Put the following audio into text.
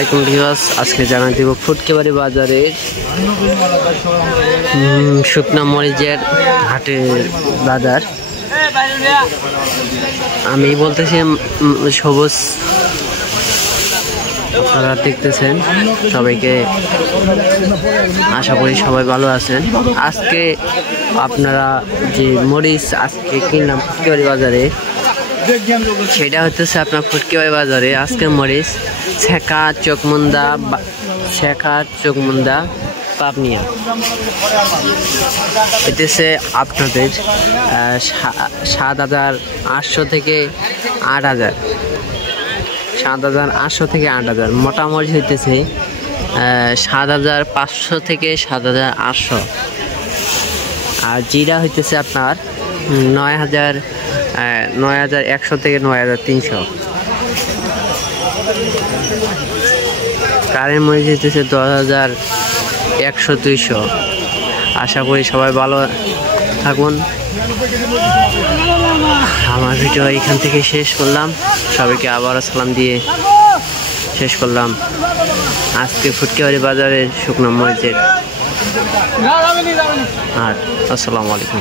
আসসালামু ভিউয়ার্স, আজকে জানাই দেব ফুটকেবাড়ি বাজারে শুকনা মরিচের হাটের বাজার। আমি বলতেছি সবুজ, আপনারা দেখতেছেন। সবাইকে আশা করি সবাই ভালো আছেন। আজকে আপনারা যে মরিচ আজকে কিনলাম ফুটকেবাড়ি বাজারে, সেটা হচ্ছে আপনার ফুটকেবাড়ি বাজারে আজকের মরিচ ছেঁকা চোখমুন্দা পাবনিয়া। এতেছে আপনাদের 7,800 থেকে 8,000, 7,800 থেকে 8,000। মোটা মরিচ হইতেছে 7,500 থেকে 7,800। আর জিরা হইতেছে আপনার 9,100 থেকে 9,300। কারেন্ট মরিচ হইতেছে 10,100-200। আশা করি সবাই ভালো থাকুন। আমার ভিডিও এখান থেকে শেষ করলাম। সবাইকে আবারও সালাম দিয়ে শেষ করলাম। আজকে ফুটকেবাড়ি বাজারের শুকনো মরিচের। আর আসসালামু আলাইকুম।